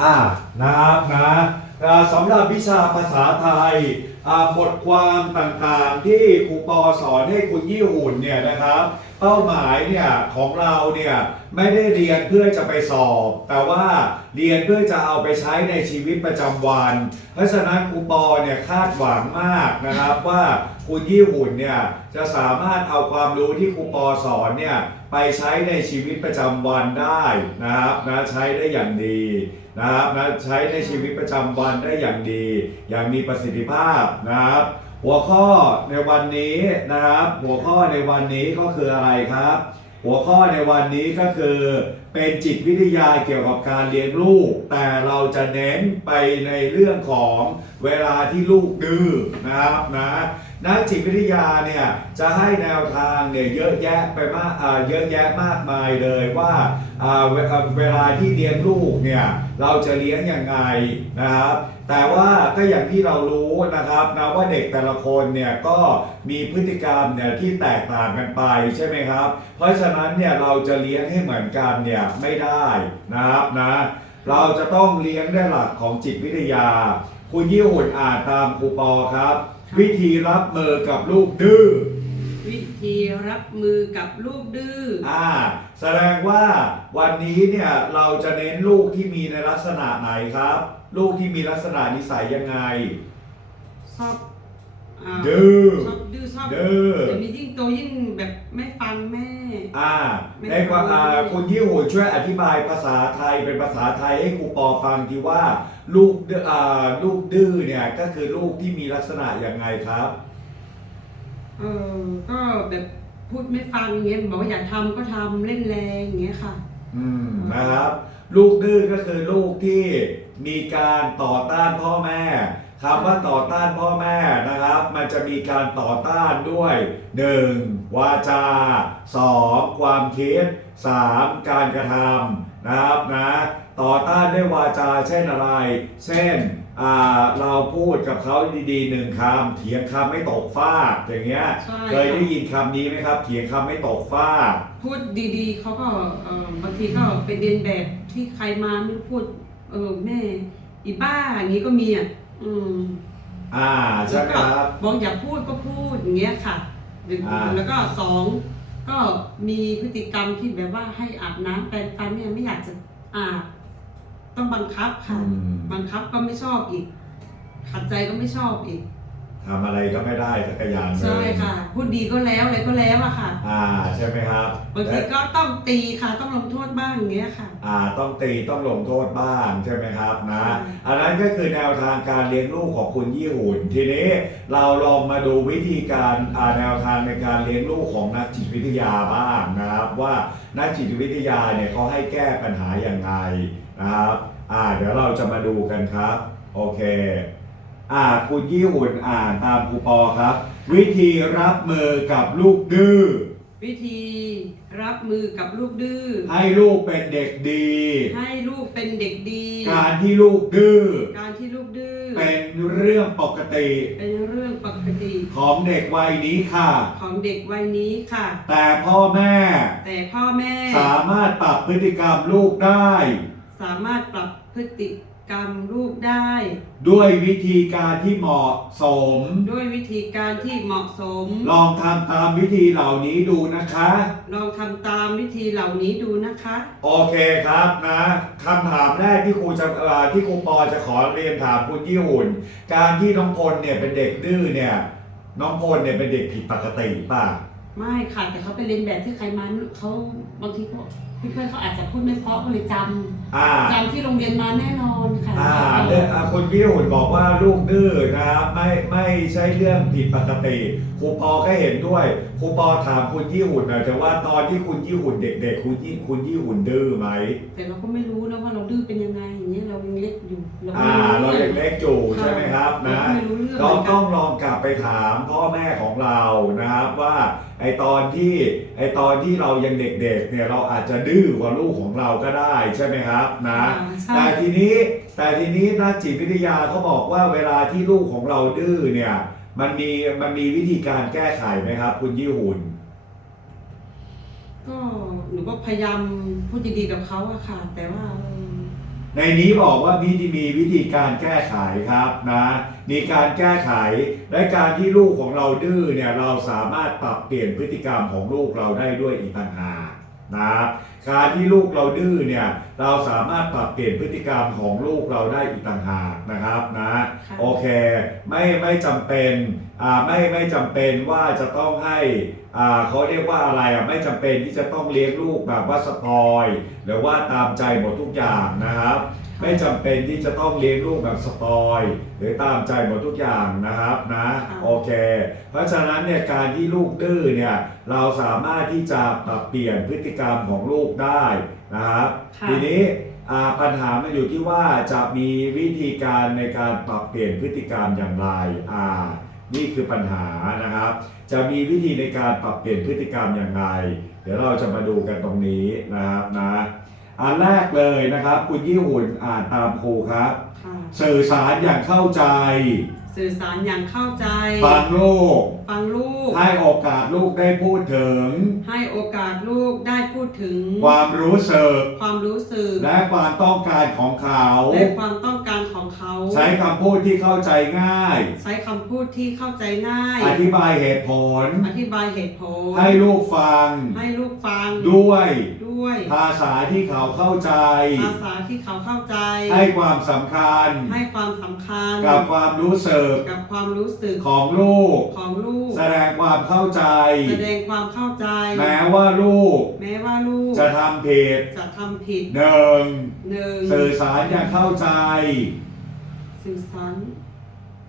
อ่านะครับนะสำหรับวิชาภาษาไทยบทความต่างๆที่ครูปอสอนให้คุณยี่หุ่นเนี่ยนะครับ เป้าหมายเนี่ยของเราเนี่ยไม่ได้เรียนเพื่อจะไปสอบ แต่ว่าเรียนเพื่อจะเอาไปใช้ในชีวิตประจำวัน เพราะฉะนั้นครูปอเนี่ยคาดหวังมากนะครับว่าคุณยี่หุ่นเนี่ยจะสามารถเอาความรู้ที่ครูปอสอนเนี่ย ไปใช้ในชีวิตประจำวันได้นะครับนะใช้ได้อย่างดีนะครับนะใช้ในชีวิตประจำวันได้อย่างดี อย่างมีประสิทธิภาพนะครับ หัวข้อในวันนี้นะครับ หัวข้อในวันนี้ก็คืออะไรครับ หัวข้อในวันนี้ก็คือเป็นจิตวิทยาเกี่ยวกับการเลี้ยงลูก แต่เราจะเน้นไปในเรื่องของเวลาที่ลูกดื้อนะครับนะ นักจิตวิทยาเนี่ยจะให้แนวทางเนี่ยเยอะแยะไปมากเยอะแยะมากมายเลยว่าเวอ่าเวลาที่เลี้ยงลูกเนี่ยเราจะเลี้ยงยังไงนะครับแต่ว่าก็อย่างที่เรารู้นะครับนะว่าเด็กแต่ละคนเนี่ยก็มีพฤติกรรมเนี่ยที่แตกต่างกันไปใช่ไหมครับ เพราะฉะนั้นเนี่ยเราจะเลี้ยงให้เหมือนกันเนี่ยไม่ได้นะครับนะเราจะต้องเลี้ยงด้หลักของจิตวิทยา คุณยี่หุ่นอ่านตามครูปอครับ วิธีรับมือกับลูกดื้อวิธีรับมือกับลูกดื้อ อ่า แสดงว่าวันนี้เนี่ยเราจะเน้นลูกที่มีในลักษณะไหนครับ ลูกที่มีลักษณะนิสัยยังไง ชอบ อ่าดื้อ ชอบดื้อชอบดื้อ เดี๋ยวนี้ยิ่งโตยิ่งแบบไม่ฟังแม่ อ่าไม่ในความอ่าคุณยี่หูช่วยอธิบายภาษาไทยเป็นภาษาไทยให้ครูปอฟังทีว่า ลูกดื้ออ่าลูกดื้อเนี่ยก็คือลูกที่มีลักษณะยังไงครับ เออก็แบบพูดไม่ฟังอย่างเงี้ยบอกว่าอย่าทำก็ทำเล่นแรงอย่างเงี้ยค่ะ อืมนะครับ ลูกดื้อก็คือลูกที่มีการต่อต้านพ่อแม่ คำว่าต่อต้านพ่อแม่นะครับ มันจะมีการต่อต้านด้วย 1. วาจา 2. ความคิด 3. การกระทำนะครับนะต่อต้านด้วยวาจาเช่นอะไร เช่นอ่าเราพูดกับเขาดีๆหนึ่งคำเถียงคำไม่ตกฟากอย่างเงี้ยใช่เคยได้ยินคำนี้ไหมครับ เถียงคำไม่ตกฟากพูดดีๆเขาก็เออบางทีก็ไปเรียนแบบที่ใครมาไม่รู้พูดเออแม่อีบ้าอย่างงี้ก็มีอะ อืมอ่าใช่ไหมครับ บอกอย่าพูดก็พูดอย่างเงี้ยค่ะหรืออ่า แล้วก็สองก็มีพฤติกรรมที่แบบว่าให้อาบน้ำแปรงฟันเนี่ยไม่อยากจะอาบต้องบังคับค่ะ อืมบังคับก็ไม่ชอบอีก ขัดใจก็ไม่ชอบอีก ทำอะไรก็ไม่ได้สักอย่างเลยใช่ค่ะ พูดดีก็แล้วอะไรก็แล้วอะค่ะ อ่าใช่ไหมครับบางทีและก็ต้องตีค่ะต้องลงโทษบ้างอย่างเงี้ยค่ะ อ่าต้องตีต้องลงโทษบ้างใช่ไหมครับนะใช่อันนั้นก็คือแนวทางการเลี้ยงลูกของคุณยี่หุ่น ทีนี้เราลองมาดูวิธีการอ่าแนวทางในการเลี้ยงลูกของนักจิตวิทยาบ้างนะครับ ว่านักจิตวิทยาเนี่ยเขาให้แก้ปัญหาอย่างไรนะครับอ่าเดี๋ยวเราจะมาดูกันครับ โอเค อ่าคุณยี่หุ่นอ่านตามครูปอครับ วิธีรับมือกับลูกดื้อวิธีรับมือกับลูกดื้อ ให้ลูกเป็นเด็กดี ให้ลูกเป็นเด็กดี การที่ลูกดื้อ การที่ลูกดื้อ เป็นเรื่องปกติ เป็นเรื่องปกติ ของเด็กวัยนี้ค่ะ ของเด็กวัยนี้ค่ะ แต่พ่อแม่ แต่พ่อแม่ สามารถปรับพฤติกรรมลูกได้ สามารถปรับพฤติ กรรมลูกได้ ด้วยวิธีการที่เหมาะสม ด้วยวิธีการที่เหมาะสม ลองทำตามวิธีเหล่านี้ดูนะคะ ลองทำตามวิธีเหล่านี้ดูนะคะ โอเคครับนะคำถามแรกที่ครูจะเอ่อที่ครูปอจะขอเรียนถามคุณยี่หุ่น การที่น้องพลเนี่ยเป็นเด็กดื้อเนี่ย น้องพลเนี่ยเป็นเด็กผิดปกติป่ะ ไม่ค่ะแต่เขาไปเรียนแบบที่ใครมาเขาบางทีเขาเพื่อนๆเขาอาจจะพูดไม่เพราะก็เลยจอ่าำจำที่โรงเรียนมาแน่นอนค่ะอ่าเรื่องอ่าคุณยี่หุ่นบอกว่าลูกดื้อนะครับไม่ไม่ใช่เรื่องผิดปกติครูปอก็เห็นด้วยครูปอถามคุณยี่หุ่นหน่อยแต่ว่าตอนที่คุณยี่หุ่นเด็กๆคุณยี่คุณยี่หุ่นดื้อไหมแต่เราก็ไม่รู้นะว่าเราดื้อเป็นยังไงอย่างเงี้ยเรายังเล็กอยู่เราอ่าไม่เรารู้ยังเล็กอยู่ใช่ไหมครับนะ เราไม่รู้เรื่องเราเหมือนกัต้อนงลองกลับไปถามพ่อแม่ของเรานะครับว่า ไอตอนที่ไอตอนที่เรายังเด็กๆเนี่ยเราอาจจะดื้อกว่าลูกของเราก็ได้ใช่ไหมครับนะอ่าใช่แต่ทีนี้แต่ทีนี้นักจิตวิทยาเขาบอกว่าเวลาที่ลูกของเราดื้อเนี่ยมันมีมันมีวิธีการแก้ไขไหมครับ คุณยี่หุ่นก็หนูก็พยายามพูดดีๆกับเขาอะค่ะ แต่ว่าเออ ในนี้บอกว่ามีที่มีวิธีการแก้ไขครับนะมีการแก้ไขและการที่ลูกของเราดื้อเนี่ยเราสามารถปรับเปลี่ยนพฤติกรรมของลูกเราได้ด้วยอีกต่างหากนะครับ การที่ลูกเราดื้อเนี่ยเราสามารถปรับเปลี่ยนพฤติกรรมของลูกเราได้อีกต่างหากนะครับนะค่ะโอเคไม่ไม่จำเป็นอ่าไม่ไม่จำเป็นว่าจะต้องให้อ่าเขาเรียกว่าอะไรอะไม่จำเป็นที่จะต้องเลี้ยงลูกแบบว่าสปอยหรือว่าตามใจหมดทุกอย่างนะครับ ไม่จำเป็นที่จะต้องเลี้ยงลูกแบบสปอย หรือตามใจหมดทุกอย่างนะครับนะค่ะโอเค เพราะฉะนั้นเนี่ยการที่ลูกดื้อเนี่ยเราสามารถที่จะปรับเปลี่ยนพฤติกรรมของลูกได้นะครับค่ะ ทีนี้อ่าปัญหามันอยู่ที่ว่าจะมีวิธีการในการปรับเปลี่ยนพฤติกรรมอย่างไรอ่านี่คือปัญหานะครับ จะมีวิธีในการปรับเปลี่ยนพฤติกรรมอย่างไร เดี๋ยวเราจะมาดูกันตรงนี้นะครับนะ อันแรกเลยนะครับ คุณยี่หุ่นอ่านตามครูครับ ค่ะสื่อสารอย่างเข้าใจ สื่อสารอย่างเข้าใจ ฟังลูก ฟังลูก ให้โอกาสลูกได้พูดถึง ให้โอกาสลูกได้พูดถึง ความรู้สึก ความรู้สึก และความต้องการของเขา และความต้องการของเขา ใช้คำพูดที่เข้าใจง่าย ใช้คำพูดที่เข้าใจง่าย อธิบายเหตุผล อธิบายเหตุผล ให้ลูกฟัง ให้ลูกฟัง ด้วย ด้วย ภาษาที่เขาเข้าใจ ภาษาที่เขาเข้าใจ ให้ความสำคัญ ให้ความสำคัญ กับความรู้สึก กับความรู้สึก ของลูก ของลูก แสดงความเข้าใจ แสดงความเข้าใจ แม้ว่าลูก แม้ว่าลูก จะทำผิด จะทำผิดหนึ่งหนึ่งสื่อสารอย่างเข้าใจ สื่อสาร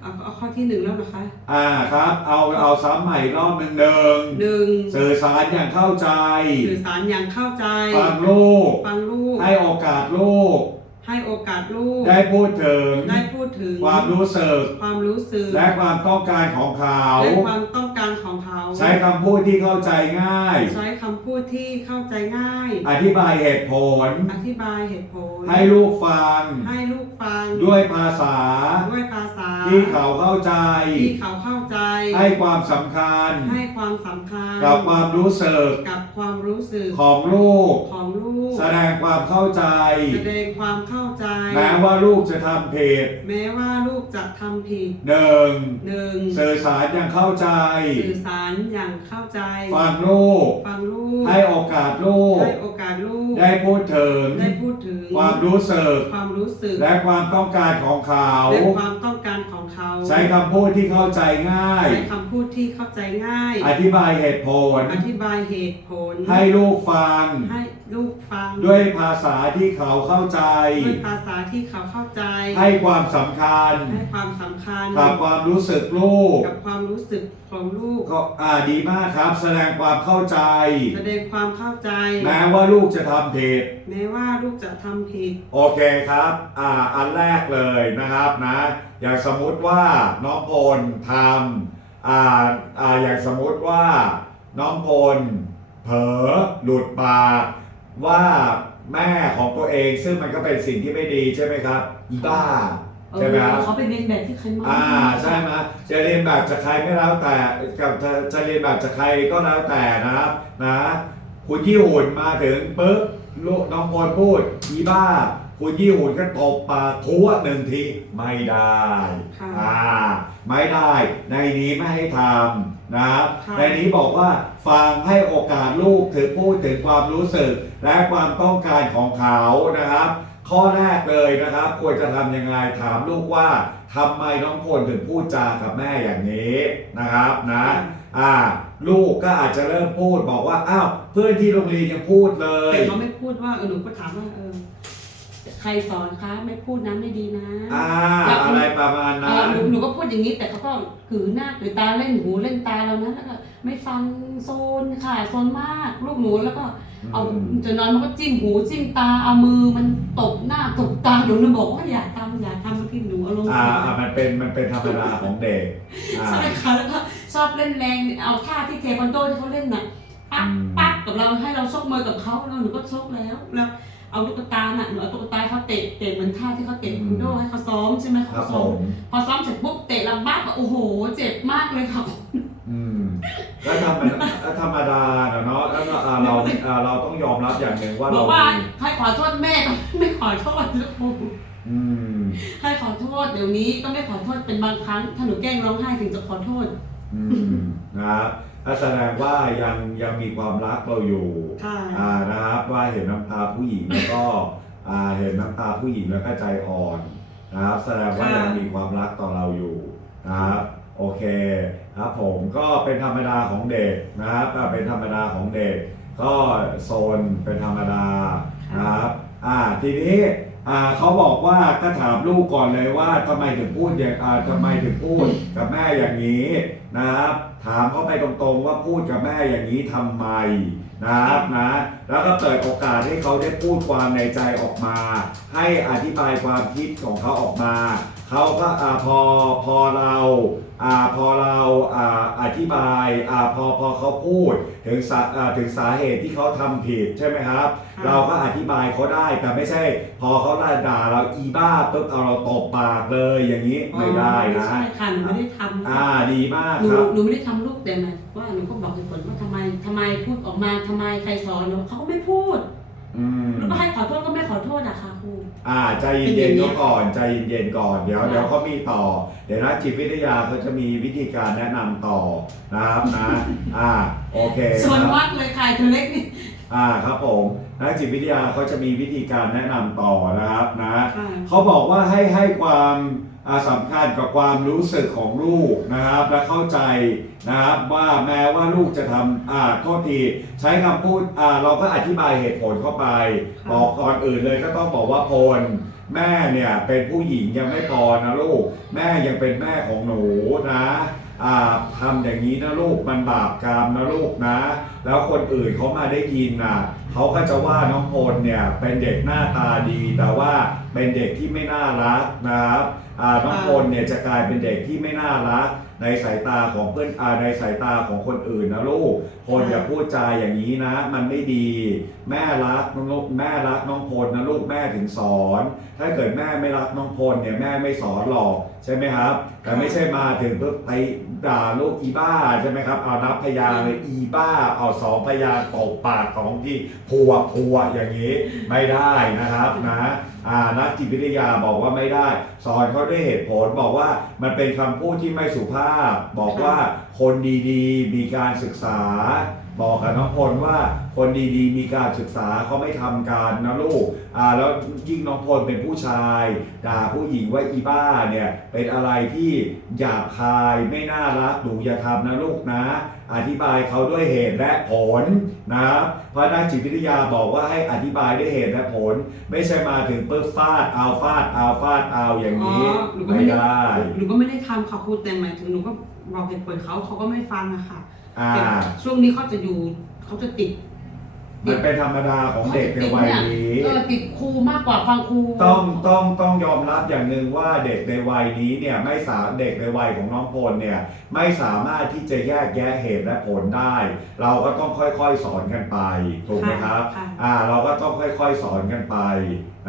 เอาเอาข้อที่หนึ่งแล้วนะคะอ่าครับ เอาเอาซ้ำใหม่อีกรอบหนึ่งหนึ่งหนึ่งสื่อสารอย่างเข้าใจ สื่อสารอย่างเข้าใจ ฟังลูก ฟังลูก ให้โอกาสลูก ให้โอกาสลูก ได้พูดถึง ได้พูดถึง ความรู้สึก ความรู้สึก และความต้องการของเขา และความต้องการของเขา ใช้คำพูดที่เข้าใจง่าย ใช้คำพูดที่เข้าใจง่าย อธิบายเหตุผล อธิบายเหตุผล ให้ลูกฟัง ให้ลูกฟัง ด้วยภาษา ด้วยภาษา ที่เขาเข้าใจ ที่เขาเข้าใจ ให้ความสำคัญ ให้ความสำคัญ กับความรู้สึก กับความรู้สึก ของลูก ของลูก แสดงความเข้าใจ แสดงความเข้าใจ แม้ว่าลูกจะทำผิด แม้ว่าลูกจะทำผิดหนึ่งหนึ่งสื่อสารอย่างเข้าใจ สื่อสารอย่างเข้าใจฟังลูก ฟังลูกให้โอกาสลูก ให้โอกาสลูก ได้พูดถึง ได้พูดถึง ความรู้สึก ความรู้สึก และความต้องการของเขา และความต้องการของเขา ใช้คำพูดที่เข้าใจง่าย ใช้คำพูดที่เข้าใจง่าย อธิบายเหตุผล อธิบายเหตุผล ให้ลูกฟัง ให้ลูกฟัง ด้วยภาษาที่เขาเข้าใจ ด้วยภาษาที่เขาเข้าใจ ให้ความสำคัญให้ความสำคัญกับความรู้สึกลูกกับความรู้สึกของลูก ก็อ่าดีมากครับ แสดงความเข้าใจ แสดงความเข้าใจ แม้ว่าลูกจะทำผิด แม้ว่าลูกจะทำผิด โอเคครับ อ่า อันแรกเลยนะครับนะ อย่างสมมุติว่าน้องพลทำอ่า อ่า อย่างสมมุติว่าน้องพลเผลอหลุดปาก ว่าแม่ของตัวเองซึ่งมันก็เป็นสิ่งที่ไม่ดีใช่ไหมครับอีบ้าใช่ไหมครับเขาไปเรียนแบบที่ใครมาอ่าใช่ไหมจะเรียนแบบจากใครไม่แล้วแต่กับจะจะเรียนแบบจากใครก็แล้วแต่นะครับนะคุณยี่หุ่นมาถึงปุ๊บลูกน้องพลพูดอีบ้า คุณยี่หุ่นก็ตบปากทั่วหนึ่งทีไม่ได้ค่ะอ่าไม่ได้ในนี้ไม่ให้ทำนะครับค่ะในนี้บอกว่าฟังให้โอกาสลูกถึงพูดถึงความรู้สึก และความต้องการของเขานะครับ ข้อแรกเลยนะครับ ควรจะทำยังไงถามลูกว่าทำไมน้องพลถึงพูดจากับแม่อย่างนี้นะครับนะอ่าลูกก็อาจจะเริ่มพูดบอกว่าอ้าวเพื่อนที่โรงเรียนยังพูดเลย แต่เขาไม่พูดว่าเออหนูก็ถามว่าเออใครสอนคะไม่พูดนะไม่ดีนะอ่าอะไรประมาณเอนั้อน หนูหนูก็พูดอย่างนี้แต่เขาก็ถือหน้าถือตาเล่นหูเล่นตาเรานะแล้วก็ไม่ฟังโซนค่ะโซนมากลูกหนูแล้วก็ เอาอืมจะนอนมันก็จิ้มหูจิ้มตาเอามือมันตบหน้าตบตาหนูหนูบอกว่าอย่าทำอย่าทำบางทีหนูอารมณ์อ่าเสียอ่ามันเป็นมันเป็นธรรมดาของเด็กอ่า ใช่ค่ะแล้วก็ชอบเล่นแรงเอาท่าที่เทควันโดที่เขาเล่นน่ะปั๊บอืม ปั๊บกับเราให้เราชกมวยกับเขาแล้วหนูก็ชกแล้วแล้ว เอาตุ๊กตาน่ะหนูเอาตุ๊กตาให้เขาเตะเตะเหมือนท่าที่เขาเตะเทควันโดให้เขาซ้อมใช่ไหมครัเขาบผซ้อมมพอซ้อมเสร็จปุ๊บเตะลำบ้าโอ้โห เจ็บมากเลยค่ะ อืมแล้วธรรมดาแล้วธรรมดาเนอะเนาะแล้วก็อ่าเราอ่าเราต้องยอมรับอย่างหนึ่งว่าบอเรากว่ามีใครขอโทษแม่ก็ไม่ขอโทษทุกคนอืมให้ขอโทษเดี๋ยวนี้ก็ไม่ขอโทษเป็นบางครั้งถ้าหนูแกล้งร้องไห้ถึงจะขอโทษ อืมนะครับ ก็แสดงว่ายังยังมีความรักเราอยู่ค่ะอ่านะครับว่าเห็นน้ำตาผู้หญิงแล้วก็อ่าเห็นน้ำตาผู้หญิงแล้วก็ใจอ่อนนะครับแสดงว่าค่ะ ยังมีความรักต่อเราอยู่นะครับโอเคครับผมก็เป็นธรรมดาของเด็กนะครับอ่าเป็นธรรมดาของเด็ก ก็โซนเป็นธรรมดานะครับอ่าทีนี้ อ่าเขาบอกว่าก็ถามลูกก่อนเลยว่าทำไมถึงพูดอย่างอ่าทำไมถึงพูดกับแม่อย่างนี้นะครับ ถามเขาไปตรงๆว่าพูดกับแม่อย่างนี้ทำไมนะครับนะแล้วก็เปิดโอกาสให้เขาได้พูดความในใจออกมา ให้อธิบายความคิดของเขาออกมา เขาก็อ่าพอพอเราอ่าพอเราอ่าอธิบายอ่าพอพอเขาพูดถึงสาอ่าถึงสาเหตุที่เขาทำผิดใช่ไหมครับค่ะเราก็อธิบายเขาได้แต่ไม่ใช่ พอเขาด่าเราอีบ้าปุ๊บเอาเราตบปากเลยอย่างนี้ไม่ได้ไม่นะใช่ค่ะหนูไม่ได้ทำอ่าดีมากหนูครับหนูไม่ได้ทำลูกแต่หมายถึงว่าหนูก็บอกเหตุผลว่าทำไมทำไมพูดออกมาทำไมใครสอนหนูเขาก็ไม่พูดอืมแล้วก็ให้ขอโทษก็ไม่ขอโทษอะค่ะครู อ่าใจเป็นอเย็ย่านงๆนี้เขาก่อนใจเย็นๆก่อนเดี๋ยวค่ะ เดี๋ยวเขามีต่อ เดี๋ยวนักจิตวิทยาเขาจะมีวิธีการแนะนำต่อนะครับนะ อ่าโอเคส่วนครับมากเลยค่ะตัวเล็กนี่ อ่าครับผมนักจิตวิทยาเขาจะมีวิธีการแนะนำต่อนะครับนะค่ะเขาบอกว่าให้ให้ความอ่า สำคัญกับความรู้สึกของลูกนะครับ และเข้าใจนะครับว่าแม้ว่าลูกจะทำอ่าโทษทีใช้คำพูดอ่าเราก็อธิบายเหตุผลเข้าไปค่ะบอกก่อนอื่นเลยก็ต้องบอกว่าพลแม่เนี่ยเป็นผู้หญิงยังไม่พอนะลูก แม่ยังเป็นแม่ของหนูนะ อาทำอย่างนี้นะลูกมันบาปกรรมนะลูกนะ แล้วคนอื่นเขามาได้ยินนะเขาก็จะว่าน้องพลเนี่ยเป็นเด็กหน้าตาดี แต่ว่าเป็นเด็กที่ไม่น่ารักนะครับน้องพลเนี่ยจะกลายเป็นเด็กที่ไม่น่ารัก ในสายตาของเพื่อนอาในสายตาของคนอื่นนะลูกพลอย่าพูดจาอย่างนี้นะ มันไม่ดี แม่รักน้องลูกแม่รักน้องพลนะลูกแม่ถึงสอน ถ้าเกิดแม่ไม่รักน้องพลเนี่ยแม่ไม่สอนหรอกใช่ไหมครับ แต่ไม่ใช่มาถึงเพื่อไปด่าลูกอีบ้าใช่ไหมครับเอานับพยางค์เลยอีบ้า เอาสองพยางค์ตบปากของที่พัวพัวอย่างนี้ไม่ได้นะครับนะอ่า นักจิตวิทยาบอกว่าไม่ได้ สอนเขาด้วยเหตุผลบอกว่ามันเป็นคำพูดที่ไม่สุภาพ บอกว่าคนดีๆ มีการศึกษา บอกกับน้องพลว่าคนดีๆ มีการศึกษาเขาไม่ทำการนะลูกอ่าแล้วยิ่งน้องพลเป็นผู้ชายด่าผู้หญิงว่าอีบ้าเนี่ยเป็นอะไรที่หยาบคายไม่น่ารักหนูอย่าทำนะลูกนะ อธิบายเขาด้วยเหตุและผลนะครับเพราะนักจิตวิทยาบอกว่าให้อธิบายด้วยเหตุและผล ไม่ใช่มาถึงปุ๊บฟาดเอาฟาดเอาฟาดเอาอย่างนี้อ๋อหนูก็ไม่ไม่ได้ได้หนูก็ไม่ได้ทำค่ะครูแต่หมายถึงหนูก็บอกเหตุผลเขาเขาก็ไม่ฟังอะค่ะ อ่า แต่ช่วงนี้เขาจะอยู่เขาจะติดมันเป็นธรรมดาของเด็กในวัยนี้ เออติดครูมากกว่าฟังครูต้องต้องต้องยอมรับอย่างหนึ่งว่าเด็กในวัยนี้เนี่ยไม่สาเด็กในวัยของน้องพลเนี่ยไม่สามารถที่จะแยกแยะเหตุและผลได้ เราก็ต้องค่อยๆสอนกันไปถูกไหมครับค่ะอ่า เราก็ต้องค่อยๆสอนกันไป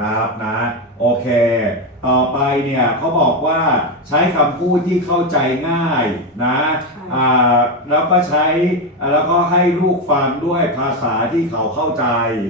นะครับนะโอเค ต่อไปเนี่ยเขาบอกว่าใช้คำพูดที่เข้าใจง่ายนะอ่าแล้วก็ใช้แล้วก็ให้ลูกฟังด้วยภาษาที่เขาเข้าใจ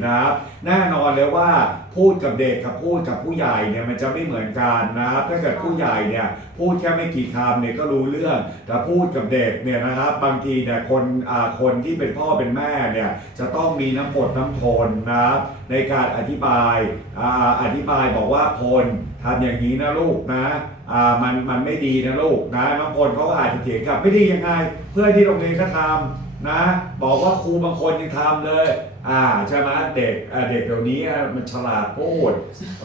นะครับ แน่นอนเลยว่าพูดกับเด็กกับพูดกับผู้ใหญ่เนี่ยมันจะไม่เหมือนกันนะครับถ้าเกิดผู้ใหญ่เนี่ยพูดแค่ไม่กี่คำเนี่ยก็รู้เรื่องแต่พูดกับเด็กเนี่ยนะครับบางทีเนี่ยคนอ่าคนที่เป็นพ่อเป็นแม่เนี่ยจะต้องมีน้ำอดน้ำทนนะครับในการอธิบายอ่าอธิบายบอกว่าพลทำอย่างนี้นะลูกนะอ่ามันมันไม่ดีนะลูกนะน้องพลเขาอาจจะเถียงกลับไม่ดียังไง เพื่อที่โรงเรียนก็ทำ นะ บอกว่าครูบางคนยังทำเลย อ่าใช่ไหมเด็กอ่าเด็กเดี๋ยวนี้อะมันฉลาดพูด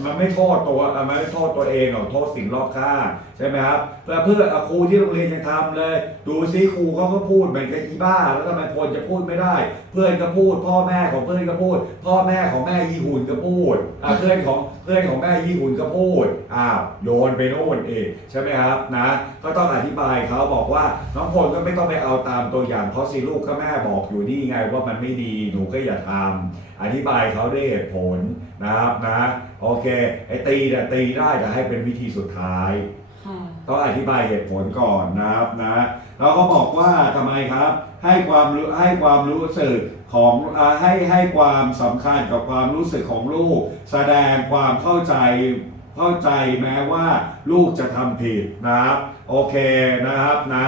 มันไม่โทษตัวอะมันไม่โทษตัวเองหรอกโทษสิ่งรอบข้างใช่ไหมครับเพื่เพื่ออะครูที่โรงเรียนยังทำเลย ดูซิครูเขาก็พูดเหมือนกับอีบ้า แล้วทำไมพลจะพูดไม่ได้ เพื่อนก็พูด พ่อแม่ของเพื่อนก็พูด พ่อแม่ของแม่ยีหุ่นก็พูดอะเพื่อนของ พื่อนของแม่ยี่หุ่นก็พูดอ้าวโยนไปโน่นเองใช่ไหมครับนะ ก็ต้องอธิบายเขาบอกว่าน้องพลก็ไม่ต้องไปเอาตามตัวอย่างเขาสิลูกก็แม่บอกอยู่นี่ไงว่ามันไม่ดีหนูก็อย่าทำอธิบายเขาด้วยเหตุผลนะครับนะโอเคไอ้ตีเนี่ยตีได้แต่ให้เป็นวิธีสุดท้ายค่ะต้องอธิบายเหตุผลก่อนนะครับนะแล้วก็บอกว่าทำไมครับ ให้ความรู้ให้ความรู้สึก ของอให้ให้ความสำคัญกับความรู้สึกของลูก แสดงความเข้าใจเข้าใจแม้ว่าลูกจะทำผิดนะครับโอเคนะครับนะ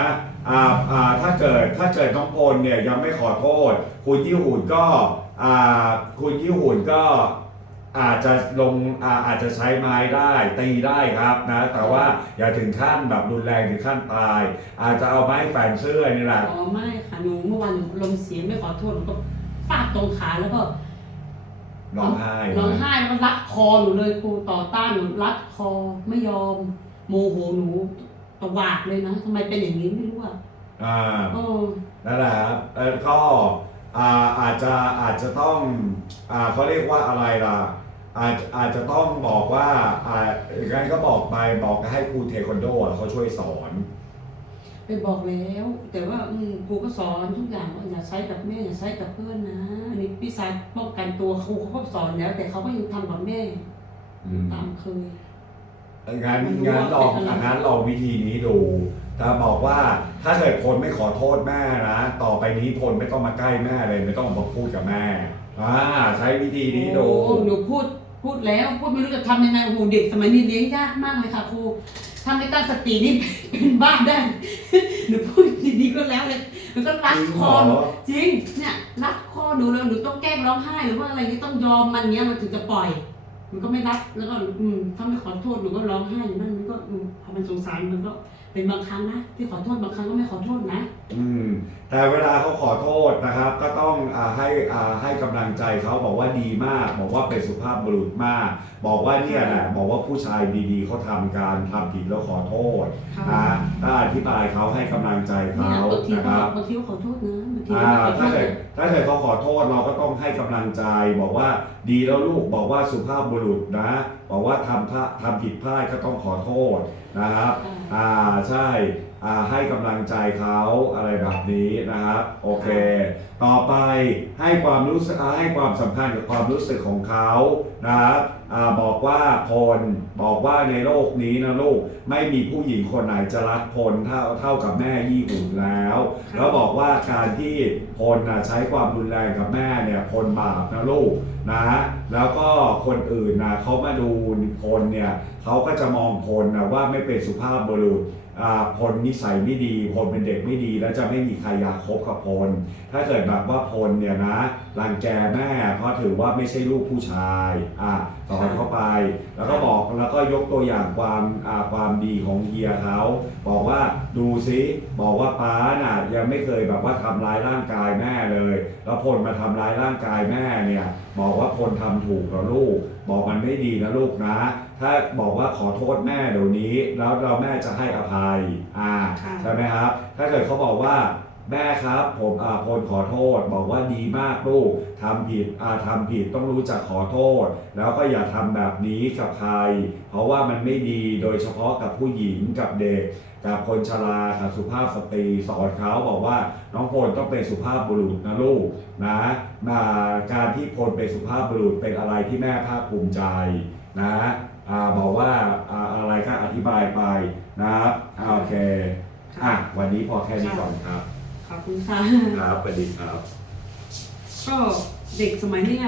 อ่าอ่าถ้าเกิดถ้าเกิดน้องพลเนี่ยยังไม่ขอโทษ คุณยี่หุ่นก็อ่าคุณยี่หุ่นก็ อาจจะลงอาอาจจะใช้ไม้ได้ตีได้ครับนะแต่ว่าอย่าถึงขั้นแบบรุนแรงถึงขั้นตาย อาจจะเอาไม้แฝงเสื้อนี่แหละอ๋อไม่ค่ะหนูเมื่อวานหนูลมเสียไม่ขอโทษหนูก็ฟาดตรงขาแล้วก็ร้องไห้ร้องไห้แล้วก็รัดคอหนูเลยครูต่อต้านหนูรัดคอไม่ยอม โมโหหนูตวาดเลยนะทำไมเป็นอย่างนี้ไม่รู้อะอ่าเออนั่นแหละครับเอ่อก็อ่าอาจจะอาจจะต้องอ่าเขาเรียกว่าอะไรล่ะ อาจอาจจะต้องบอกว่าอ่าอย่างนั้นก็บอกไปบอกให้ครูเทควันโดอะเขาช่วยสอน ไปบอกแล้ว แต่ว่าอืมครูก็สอนทุกอย่างว่าอย่าใช้กับแม่อย่าใช้กับเพื่อนนะอันนี้พี่ชายป้องกันตัวครูเขาก็สอนแล้ว แต่เขาก็ยังทำกับแม่อืมตามเคย งั้นมันรู้งั้นลองว่าเป็นอะไรงั้นลองวิธีนี้ดูถ้าบอกว่าถ้าเกิดพลไม่ขอโทษแม่นะต่อไปนี้พลไม่ต้องมาใกล้แม่เลยไม่ต้องมาพูดกับแม่อ่าใช้วิธีนี้ดู โอ้หนูพูด พูดแล้วพูดไม่รู้จะทำยังไงโอ้โหเด็กสมัยนี้เลี้ยงยากมากเลยค่ะครูถ้าไม่ตั้งสตินี่เป็นบ้าได้หนูพูดดีๆก็แล้วเลยมันก็รัดคอหนูจริงเนี่ยรัดคอหนูแล้วหนูต้องแกล้งร้องไห้หรือว่าอะไรนี่ต้องยอมมันเนี้ยมันถึงจะปล่อยมันก็ไม่รัดแล้วก็อืมถ้าไม่ขอโทษหนูก็ร้องไห้อยู่นั่นมันก็อืมพอมันสงสารมันก็เป็นบางครั้งนะที่ขอโทษบางครั้งก็ไม่ขอโทษนะ อืม แต่เวลาเขาขอโทษนะครับ ก็ต้องอาให้อ่าให้กำลังใจเขาบอกว่าดีมาก บอกว่าเป็นสุภาพบุรุษมาก บอกว่าเนี่ยแหละบอกว่าผู้ชายดีๆเขาทำการทำผิดแล้วขอโทษค่ะนะถ้าอธิบายเขาให้กำลังใจนี่เขานะบางทีนะคก็รับบางทีก็ขอโทษนะบางทีอ่าก็ขอโทถ้าษเกิดถ้าเกิดเขาขอโทษเราก็ต้องให้กำลังใจ บอกว่าดีแล้วลูกบอกว่าสุภาพบุรุษนะ บอกว่าทำพลาดทำผิดพลาดก็ต้องขอโทษนะครับอ่าใช่อ่า ให้กำลังใจเขาอะไรแบบนี้นะครับโอเค ต่อไปให้ความรู้สึกให้ความสำคัญกับความรู้สึกของเขานะครับ บอกว่าพลบอกว่าในโลกนี้นะลูกไม่มีผู้หญิงคนไหนจะรักพลเท่าเท่ากับแม่ยี่หุ่นแล้วค่ะแล้วบอกว่าการที่พลน่ะใช้ความรุนแรงกับแม่เนี่ยพลบาปนะลูกนะแล้วก็คนอื่นนะเขามาดูพลเนี่ยเขาก็จะมองพลนะว่าไม่เป็นสุภาพบุรุษอ่าพลนิสัยไม่ดีพลเป็นเด็กไม่ดี แล้วจะไม่มีใครอยากคบกับพลถ้าเกิดแบบว่าพลเนี่ยนะ รังแกแม่เพราะถือว่าไม่ใช่ลูกผู้ชายอะสอนเข้าไป แล้วก็บอกแล้วก็ยกตัวอย่างความอ่าความดีของเฮียเขาบอกว่าดูซิบอกว่าป้าน่ะยังไม่เคยแบบว่าทำร้ายร่างกายแม่เลย แล้วพลมาทำร้ายร่างกายแม่เนี่ยบอกว่าพลทำถูกแล้วลูก บอกมันไม่ดีนะลูกนะ ถ้าบอกว่าขอโทษแม่เดี๋ยวนี้ แล้วเราแม่จะให้อภัยอ่าค่ะ ใช่ไหมครับ ถ้าเกิดเขาบอกว่า แม่ครับผมอาพลขอโทษ บอกว่าดีมากลูกทำผิดอาทำผิดต้องรู้จักขอโทษ แล้วก็อย่าทำแบบนี้กับใคร เพราะว่ามันไม่ดีโดยเฉพาะกับผู้หญิงกับเด็ก กับคนชรากับสุภาพสตรีสอนเขาบอกว่าน้องพลต้องเป็นสุภาพบุรุษนะลูกนะมาการที่พลเป็นสุภาพบุรุษเป็นอะไรที่แม่ภาคภูมิใจนะอาบอกว่าอาอะไรก็อธิบายไปนะครับโอเคอะวันนี้พอแค่นี้ก่อนครับ ขอบคุณค่ะ ครับสวัสดีครับ ก็เด็กสมัยเนี้ย